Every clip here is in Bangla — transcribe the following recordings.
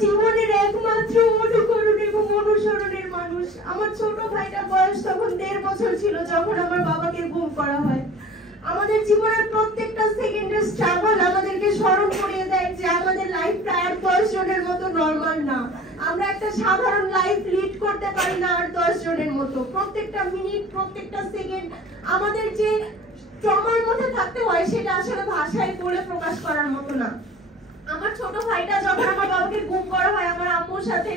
জীবনের একমাত্র অনুকরণ এবং অনুসরণের মানুষ। আমার ছোট ভাইটার বয়স তখন 1.5 বছর ছিল যখন আমার বাবাকে গুম করা হয়। আমাদের জীবনের প্রত্যেকটা সেকেন্ডের স্ট্রাগল আমাদেরকে স্মরণ করিয়ে দেয় যে আমাদের লাইফটা আর 10 জনের মতো নরমাল না। আমরা একটা সাধারণ লাইফ লিড করতে পারি না আর 10 জনের মতো। প্রত্যেকটা মিনিট, প্রত্যেকটা সেকেন্ড আমাদের যে ট্রমার মধ্যে থাকতে হয় সেটা আসলে ভাষায় বলে প্রকাশ করার মতো না। আমার ছোট ভাইটা যখন আমার বাবাকে গুম করা হয়, আমার আম্মুর সাথে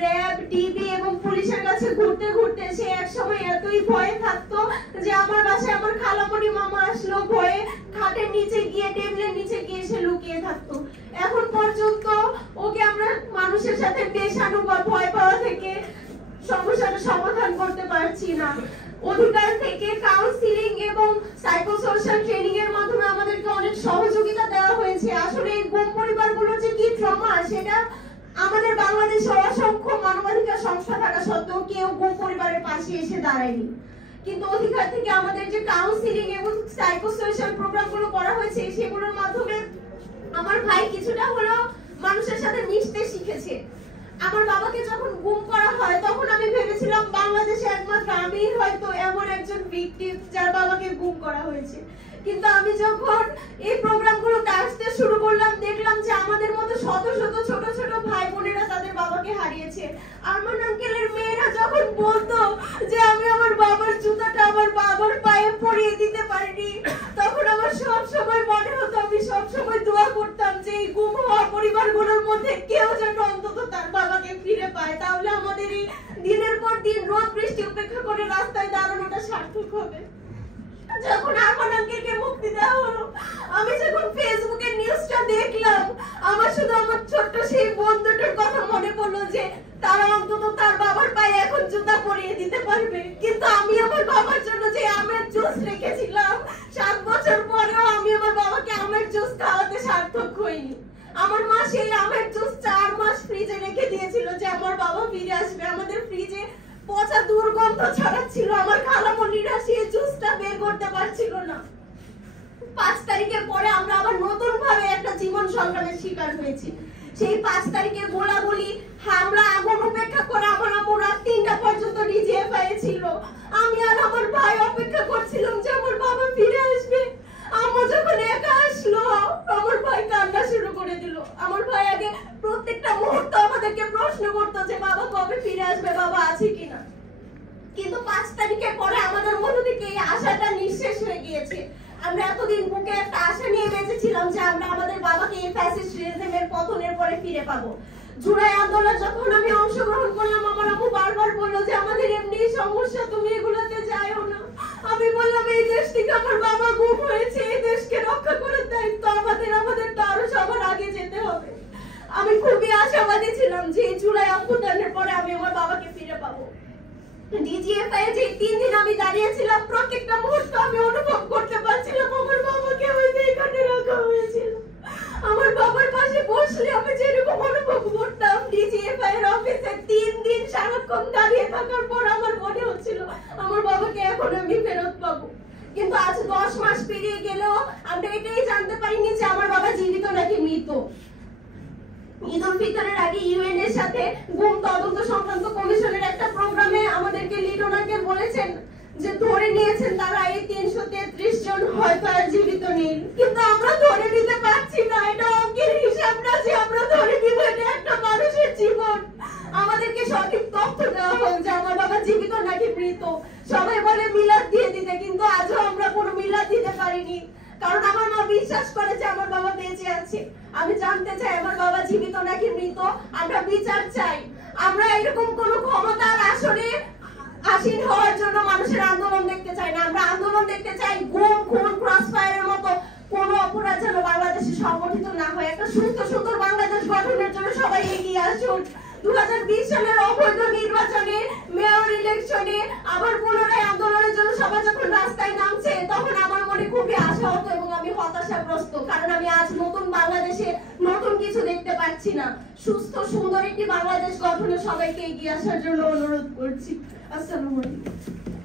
র‍্যাব, ডিবি এবং পুলিশের কাছে ঘুরতে ঘুরতে সে একসময় এতই ভয়ে থাকতো যে আমার বাসায় আমার খালামণি মামা আসলো, ভয়ে খাটের নিচে গিয়ে, টেবিলের নিচে গিয়ে সে লুকিয়ে থাকতো। এখন পর্যন্ত ওকে আমরা মানুষের সাথে মেশানো বা ভয় পাওয়া থেকে সমস্যাটা সমাধান করতে পারছি না। অধিকার থেকে কাউন্সিলিং এবং সাইকোসোশ্যাল ট্রেনিং এর মাধ্যমে আমাদেরকে অনেক সহযোগিতা দেওয়া হয়েছে। আসলে এই গুম পরিবারগুলোর যে কি ট্রমা সেটা আমাদের বাংলাদেশে অসংখ্য মানবাধিকার সংস্থা থাকা সত্ত্বেও কেউ গুম পরিবারের পাশে এসে দাঁড়ায়নি। কিন্তু অধিকার থেকে আমাদের যে কাউন্সিলিং এবং সাইকোসোশ্যাল প্রোগ্রামগুলো করা হয়েছে সেগুলোর মাধ্যমে আমার ভাই কিছুটা হলেও মানুষের সাথে মিশতে শিখেছে। আমার বাবাকে যখন গুম করা হয় তখন আমি ভেবেছিলাম বাংলাদেশে একমাত্র আমিই হয়তো এমন একজন ভিকটিম যার বাবাকে গুম করা হয়েছে। কিন্তু আমি যখন এই প্রোগ্রামগুলোতে আসতে শুরু করলাম দেখলাম যে আমাদের মতো শত শত ছোট ছোট ভাই বোনেরা তাদের বাবাকে হারিয়েছে। আরমান আঙ্কেলের মেয়েরা যখন বলতো যে আমি আমার বাবার জুতাটা আমার বাবার পায়ে পরিয়ে দিতে পারিনি, তখন আমার সব সময় মনে হতো, আমি সব সময় দোয়া করতাম যে এই গুম হওয়া পরিবারগুলোর মধ্যে কেউ যেন অন্তত তার বাবাকে ফিরে পায়, তাহলে আমাদের এই দিনের পর দিন রোদ বৃষ্টি উপেক্ষা করে রাস্তায় দাঁড়ানোটা সার্থক হবে। যখন আরমান আঙ্কেলকে মুক্তি দেওয়া হলো, আমি যখন ফেসবুকে নিউজটা দেখলাম, আমার শুধু আমার ছোট্ট সেই বন্ধুটার কথা মনে পড়লো যে তারা অন্তত তার বাবার পায়ে এখন জুতা পরিয়ে দিতে পারবে। কিন্তু আমি আমার বাবার জন্য যে আমের জুস রেখেছিলাম 7 বছর পরেও আমি আমার বাবাকে আমের জুস খাওয়াতে সার্থক হইনি। আমার মা সেই আমের জুস 4 মাস ফ্রিজে রেখে দিয়েছিল যে আমার বাবা ফিরে আসবে। আমাদের ফ্রিজে পচা দুর্গন্ধ ছড়াচ্ছিল, আমার খালামণিরা সেই জুসটা বের করতে পারছিল না। 5 তারিখের পরে আমরা আবার নতুন ভাবে একটা জীবন সংগ্রামের শিকার হয়েছি। সেই 5 তারিখের গোলাগুলি, হামলা, আগুন উপেক্ষা করে আমার আম্মু রাত 3টা পর্যন্ত ডিজিএফআই ছিল। আমি আর আমার ভাই অপেক্ষা করছিলাম যে আমার বাবা ফিরে আসবে। আম্মু যখন একা আসলো, আমার ভাই কান্না শুরু করে দিল। আমার ভাই আগে প্রত্যেকটা মুহূর্ত আমাদেরকে প্রশ্ন করতো যে বাবা কবে ফিরে আসবে, বাবা আছে কিনা। কিন্তু 5 তারিখের পরে আমাদের মধ্যে থেকে এই আশাটা নিঃশেষ হয়ে গিয়েছে। আমরা এতদিন বুকে একটা আশা নিয়ে বেঁচেছিলাম যে আমরা আমাদের বাবাকে এই ফ্যাসিস্ট রেজিমের পতনের পরে ফিরে পাবো। জুলাই আন্দোলন যখন আমি অংশগ্রহণ করলাম, আমার আম্মু বারবার বললো যে আমাদের এমনি সমস্যা, তুমি এগুলোতে যাও না। আমি বললাম এই দেশ থেকে আমার বাবা গুম হয়েছে, এই দেশকে রক্ষা করার দায়িত্ব আমাদের তো আরো সবার আগে যেতে হবে। আমি খুবই আশাবাদী ছিলাম যে জুলাই অভ্যুত্থানের পরে আমি আমার বাবাকে ফিরে পাবো। ডিজিএফআই যে 3 দিন আমি দাঁড়িয়েছিলাম, প্রত্যেকটা মুহূর্ত আমি অনুভব করতে পারছিলাম আমার বাবাকে হয়তো এখানে রাখা হয়েছিল। আমার বাবার পাশে বসলে আমি যেরকম অনুভব করতাম, ডিজিএফআই এর অফিসে 3 দিন সারাক্ষণ দাঁড়িয়ে থাকার পর আমার মনে হচ্ছিল আমার বাবাকে এখন আমি ফেরত পাবো। কিন্তু আজ 10 মাস পেরিয়ে গেলেও আমরা এটাই জানতে পারিনি যে আমার বাবা জীবিত নাকি মৃত। ঈদ উল ফিতরের আগে ইউএন এর সাথে গুম তদন্ত সংক্রান্ত কমিশনের একটা প্রোগ্রামে আমাদেরকে লিটন আঙ্কেল বলেছেন যে ধরে নিয়েছেন তারা এই 333 জন হয়তো আর জীবিত নেই। কিন্তু আমরা ধরে নিতে পারছি না, এটা অঙ্কের হিসাব না যে আমরা ধরে নিব। এটা একটা মানুষের জীবন। আমাদেরকে সঠিক তথ্য দেওয়া হোক যে আমার বাবা জীবিত নাকি মৃত। সবাই বলে মিলাদ দিয়ে দিতে, কিন্তু আজও আমরা কোনো মিলাদ দিতে পারিনি, কারণ আমার মা বিশ্বাস করে যে আমার বাবা বেঁচে আছে। আমি জানতে চাই আমার বাবা জীবিত নাকি মৃত। আমরা বিচার চাই। আমরা এরকম কোন ক্ষমতার আসরে আসীন হওয়ার জন্য মানুষের আন্দোলন দেখতে চাই না। আমরা আন্দোলন দেখতে চাই গুম, খুন, ক্রসফায়ারের মতো কোন অপরাধ যেন বাংলাদেশে সংগঠিত না হয়। একটা সুস্থ সুন্দর বাংলাদেশ গঠনের জন্য সবাই এগিয়ে আসুন। 2020 সালের অবৈধ নির্বাচনে, মেয়র ইলেকশনে আবার পুনরায় আন্দোলনের জন্য সবাই যখন রাস্তায় নামছে, তখন আমার মনে খুবই আশাহত এবং আমি হতাশাগ্রস্ত, কারণ আমি আজ নতুন বাংলাদেশে নতুন কিছু দেখতে পাচ্ছি না। সুস্থ সুন্দর একটি বাংলাদেশ গঠনে সবাইকে এগিয়ে আসার জন্য অনুরোধ করছি। আসসালামু আলাইকুম।